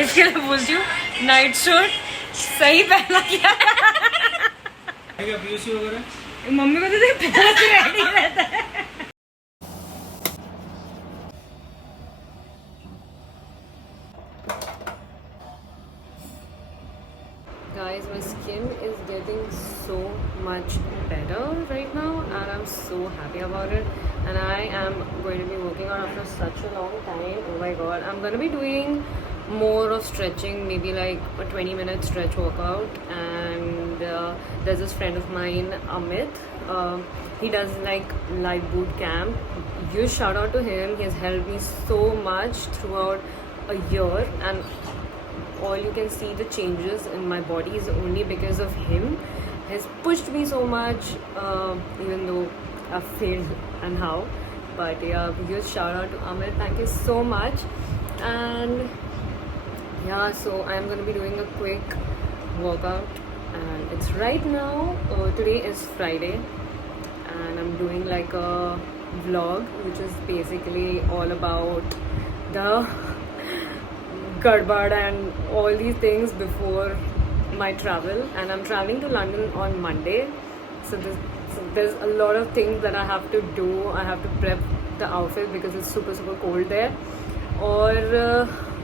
इसके लिए बोलती हूँ नाइट सूट सही पहना क्या मम्मी को तो रेडी रहता है. Guys, my skin is getting so much better right now and I'm so happy about it, and I am going to be working out after such a long time. Oh my god, I'm going to be doing more of stretching, maybe like a 20-minute stretch workout. And there's this friend of mine, Amit. He does like live boot camp. Huge shout out to him. He has helped me so much throughout a year, and all you can see the changes in my body is only because of him. Has pushed me so much, even though I've failed and how. But yeah, huge shout out to Amit. Thank you so much. And yeah, so I'm going to be doing a quick workout, and it's right now. Today is Friday, and I'm doing like a vlog, which is basically all about the Garbad and all these things before my travel. And I'm traveling to London on Monday, so there's a lot of things that I have to do. I have to prep the outfit because it's super cold there, और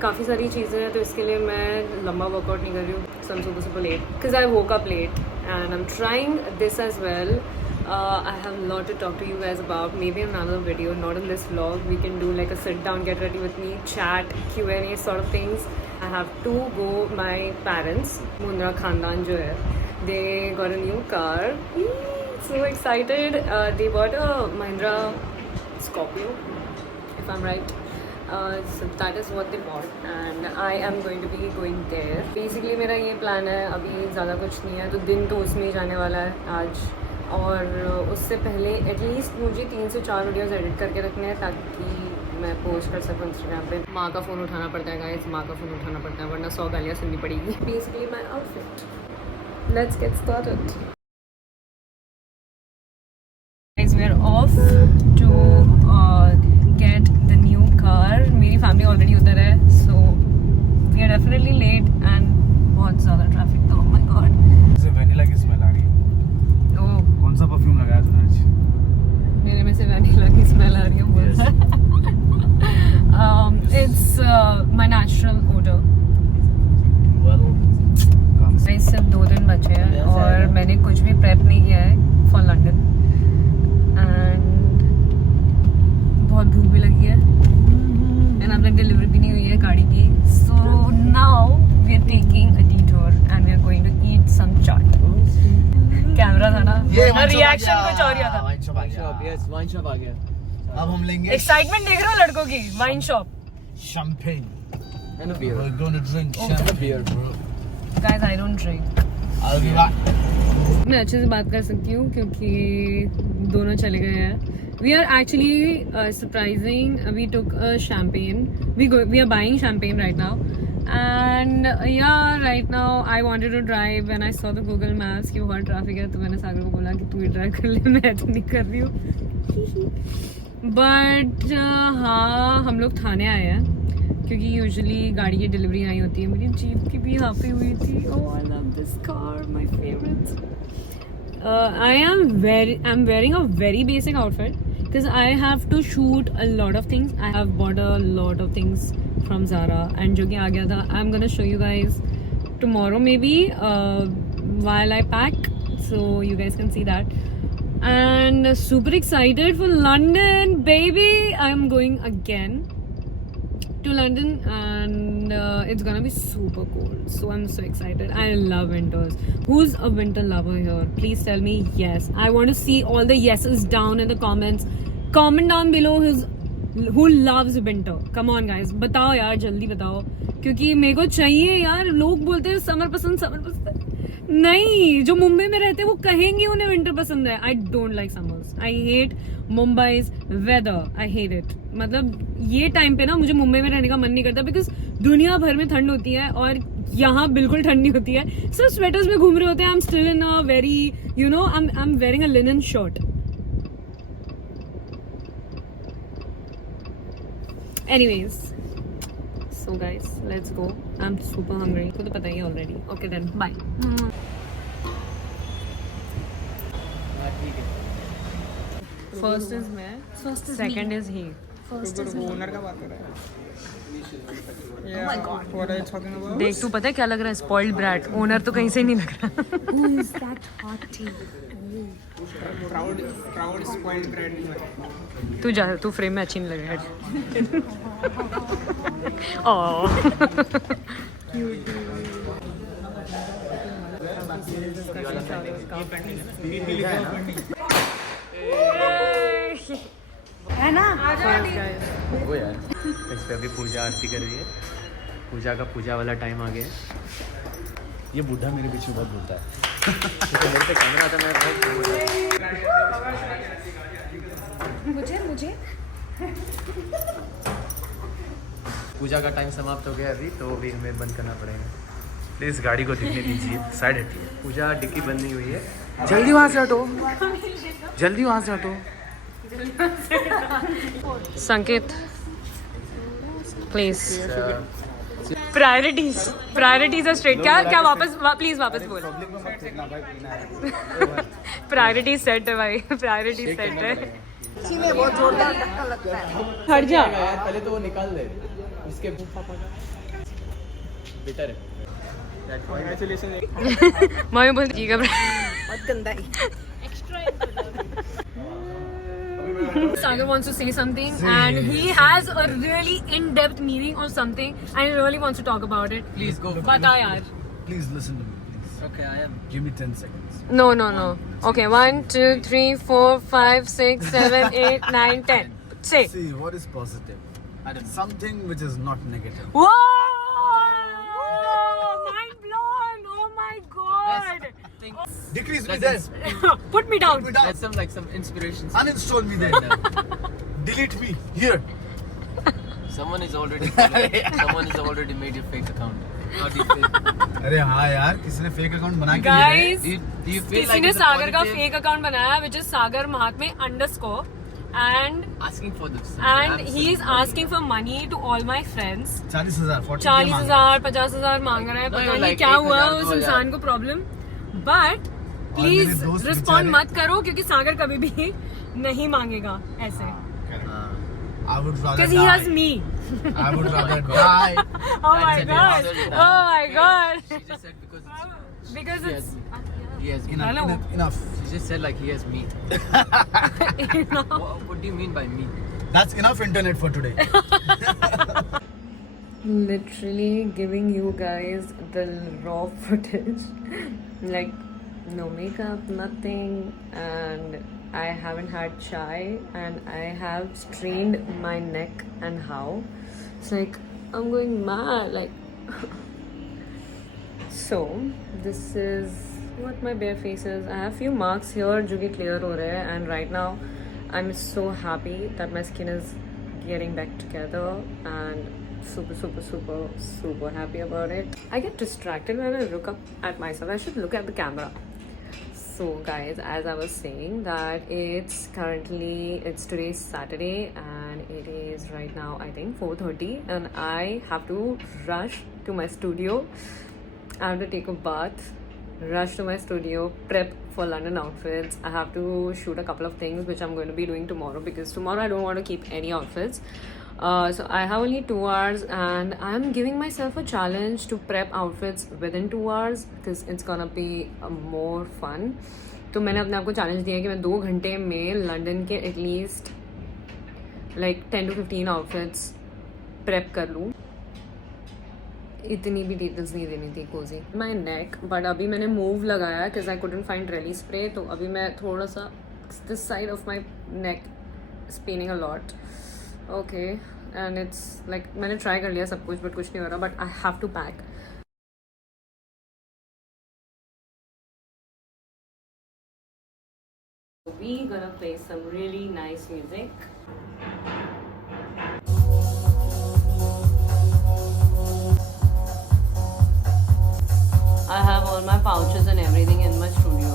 काफ़ी सारी चीज़ें हैं, तो इसके लिए मैं लंबा वर्कआउट नहीं कर रही हूँ. So I'm super late because I woke up late, and I'm trying this as well. I have a lot to talk to you guys about. Maybe in another video, not in this vlog. We can do like a sit down, get ready with me, chat, Q&A sort of things. I have to go. My parents, Mundra Khandan jo hai, they got a new car. So excited. They bought a Mahindra Scorpio, if I'm right. So that is what they bought, and I am going to be going there. Basically मेरा ये plan है, अभी ज़्यादा कुछ नहीं है, तो दिन तो उसमें ही जाने वाला है आज. और उससे पहले एटलीस्ट मुझे 3 से 4 वीडियोस एडिट करके रखने हैं ताकि मैं पोस्ट कर सकूँ इंस्टाग्राम पे. माँ का फ़ोन उठाना पड़ता है गाइस, माँ का फ़ोन उठाना पड़ता है, वरना 100 गालियाँ सुननी पड़ेगी. Basically my outfit. Let's get started. Guys, we are off to get the new car. मेरी फैमिली ऑलरेडी उधर है, so we are definitely late and बहुत ज़्यादा ट्रैफिक था. Oh my god. से वैनिला की स्मेल आ रही है. ओह, कौन सा परफ्यूम लगाया तूने आज? मेरे में से वैनिला की स्मेल आ रही है. It's my natural odor. सिर्फ 2 दिन बचे हैं और मैंने कुछ भी प्रेप नहीं किया है फॉर लंदन, एंड बहुत भूख भी लगी है, एंड अब तक डिलीवरी भी नहीं हुई है गाड़ी की. So now we are taking a detour and we are going to eat some chaat. Camera था ना, रिएक्शन कुछ और ही था. वाइन शॉप आ गया. अब हम लेंगे. एक्साइटमेंट देख रहे हो लड़कों की. Wine shop, champagne and a beer. We're going to drink champagne, beer, bro. Guys, I don't drink. I'll be back. मैं अच्छे से बात कर सकती हूँ क्योंकि दोनों चले गए हैं. We are actually surprising. We took a champagne. We are buying champagne right now. And yeah, right now I wanted to drive when I saw the Google Maps कि बहुत ट्रैफिक है, तो मैंने सागर को बोला कि तू ही ड्राइव कर ले, मैं तो नहीं कर रही हूँ. बट हाँ, हम लोग थाने आए हैं क्योंकि यूजुअली गाड़ी की डिलीवरी आई होती है. मेरी जीप की भी यहाँ पे हुई थी. Oh, I love this car, my favourite. I'm wearing a very basic outfit because I have to shoot a lot of things. I have bought a lot of things from Zara, and जो कि आ गया था. I'm gonna show you guys tomorrow maybe while I pack, so you guys can see that. And super excited for London, baby. I'm going again to London, and it's gonna be super cold, so I'm so excited. I love winters. Who's a winter lover here? Please tell me yes. I want to see all the yeses down in the comments. Comment down below who loves winter. Come on guys, बताओ यार, जल्दी बताओ, क्योंकि मेरे को चाहिए यार. लोग बोलते हैं समर पसंद. नहीं, जो मुंबई में रहते हैं वो कहेंगे उन्हें विंटर पसंद है. I don't like summers. I hate Mumbai's weather. I hate it. मतलब ये टाइम पे ना मुझे मुंबई में रहने का मन नहीं करता बिकॉज दुनिया भर में ठंड होती है और यहाँ बिल्कुल ठंड नहीं होती है. सिर्फ स्वेटर्स में घूम रहे होते हैं. I am still in a very I am wearing a linen shirt. Anyways, So guys, let's go. I'm super hungry. को तो पता ही है already. Okay then, bye. First is मैं. Second is he. First is me. Owner का बात कर रहा है. Oh my god. What are you talking about? देख तू पता है क्या लग रहा है? Spoiled brat. Owner तो कहीं से नहीं लग रहा. Who is that hottie? Proud spoiled brat नहीं है. तू जा, तू फ्रेम में अच्छी नहीं लग रहा है. है ना? वो यार इस पे अभी पूजा आरती कर रही है. पूजा का पूजा वाला टाइम आ गया है. ये बूढ़ा मेरे पीछे बहुत बोलता है. तो मेरे पे कैमरा था, मैं मुझे पूजा का टाइम समाप्त हो गया अभी, तो अभी हमें बंद करना पड़ेगा. प्लीज़ गाड़ी को दिखने दीजिए, साइड हटिए. पूजा डिक्की बंद नहीं हुई है. जल्दी वहाँ से हटो, जल्दी वहाँ से हटो. संकेत, प्लीज. Priorities are straight. क्या वापस प्लीज वापस बोल. प्रायोरिटीज सेट है भाई, प्रायोरिटीज सेट है. बहुत जोरदार धक्का लगता है. हट जा. पहले तो वो निकाल दे, उसके बेटर है. Congratulations. मम्मी बोलती ठीक है. बहुत गंदा है. Sagar wants to say something and he has a really in-depth meaning or something and he really wants to talk about it. Please go. बता यार. Please listen to me, please. Okay, I am. Give me 10 seconds. No. Okay, 1, 2, 3, 4, 5, 6, 7, 8, 9, 10. Say. See, what is positive? Something which is not negative. Whoa! Mind blown! Oh my god! Decrease me there. Put me down. That's some inspiration. Uninstall me there. Delete me here. Someone is already made your fake account. How do you feel? अरे हाँ यार, किसी ने fake account बना के Guys, Do you feel किसी like ने it's a सागर का positive- फेक अकाउंट बनाया which is Sagar Mahatme _ and asking for this? he is asking for money to all my friends. 40,000, 40,000 40,000 50,000 मांग रहा है. पता नहीं like क्या हुआ 1,000, उस 2,000. इंसान को प्रॉब्लम. बट मेरे प्लीज दोस्त रिस्पॉन्ड बेचारे- मत करो क्योंकि सागर कभी भी नहीं मांगेगा ऐसे. I would rather Because he die. has me. I would rather die. Oh my That's god. it. Oh my god. She just said because Because he it's has me. Enough, Hello. enough. She just said like he has me. What do you mean by me? That's enough internet for today. literally giving you guys the raw footage. Like no makeup, nothing, and I haven't had chai and I have strained my neck and how. It's like I'm going mad. Like so this is what my bare face is. I have few marks here जो कि clear हो रहे हैं and right now I'm so happy that my skin is getting back together and super happy about it. I get distracted when I look up at myself. I should look at the camera. So guys, as I was saying that it's today's Saturday and it is right now I think 4:30 and I have to rush to my studio. I have to take a bath, rush to my studio, prep for London outfits. I have to shoot a couple of things which I'm going to be doing tomorrow because tomorrow I don't want to keep any outfits. So I have only 2 hours and I'm giving myself a challenge to prep outfits within 2 hours because it's gonna be more fun. तो मैंने अपने आप को challenge दिया है कि मैं 2 घंटे में लंदन के at least like 10 to 15 outfits prep कर लूँ. इतनी भी डिटेल्स नहीं देनी थी कोजी. माई नेक बट अभी मैंने मूव लगाया because I couldn't find Relispray. तो अभी मैं थोड़ा सा this side of my neck spinning a lot. Okay and it's like मैंने ट्राई कर लिया सब कुछ बट कुछ नहीं हो रहा. But I have to pack. We gonna play some really nice music. I have all my pouches and everything in my studio.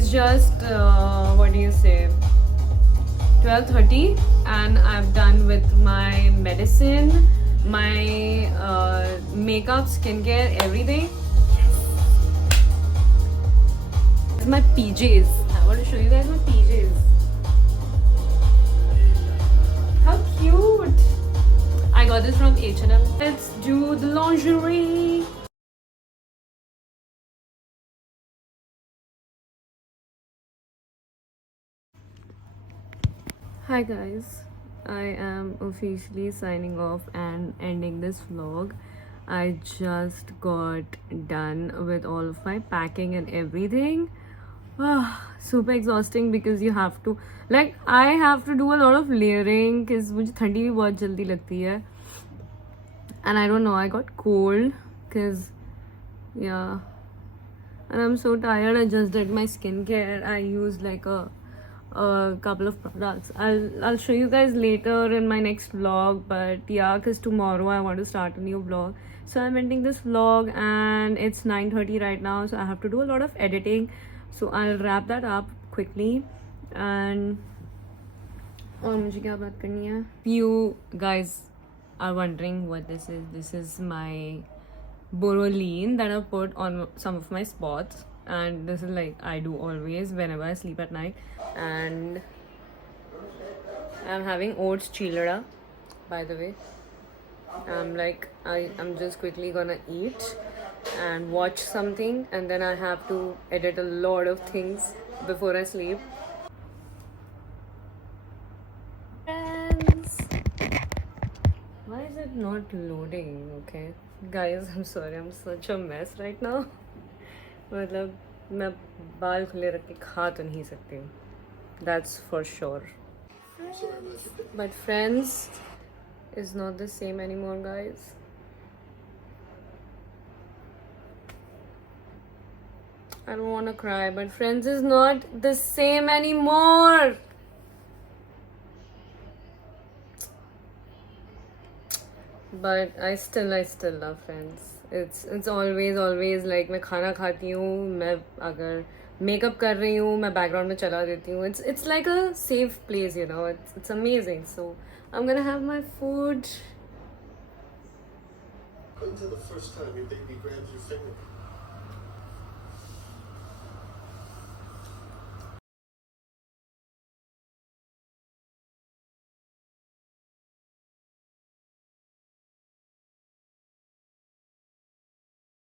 It's just what do you say, 12:30, and I'm done with my medicine, my makeup, skincare, everything. It's my PJs. I want to show you guys my PJs. How cute! I got this from H&M. Let's do the lingerie. Hi guys, I am officially signing off and ending this vlog. I just got done with all of my packing and everything. Super exhausting because you have to, like, I have to do a lot of layering because मुझे ठंडी भी बहुत जल्दी लगती है. And I don't know, I got cold because, yeah. And I'm so tired. I just did my skincare. I used like a couple of products. I'll show you guys later in my next vlog. But yeah, because tomorrow I want to start a new vlog. So I'm ending this vlog and it's 9:30 right now. So I have to do a lot of editing. So I'll wrap that up quickly. And मुझे क्या बात करनी है? You guys are wondering what this is. This is my Boroline that I put on some of my spots, and this is like I do always whenever I sleep at night. And I'm having oats chilada, by the way. I'm just quickly gonna eat and watch something, and then I have to edit a lot of things before I sleep. Friends, why is it not loading? Okay, guys, I'm sorry, I'm such a mess right now. मतलब मैं बाल खुले रख के खा तो नहीं सकती हूँ. That's for sure. But Friends is not the same anymore, guys. I don't want to cry, but Friends is not the same anymore. But I still love Friends. It's always like मैं खाना खाती हूँ, मैं अगर makeup कर रही हूँ, मैं background में चला देती हूँ. It's like a safe place, you know. It's amazing. So I'm gonna have my food. Until the first time your baby grabs your finger.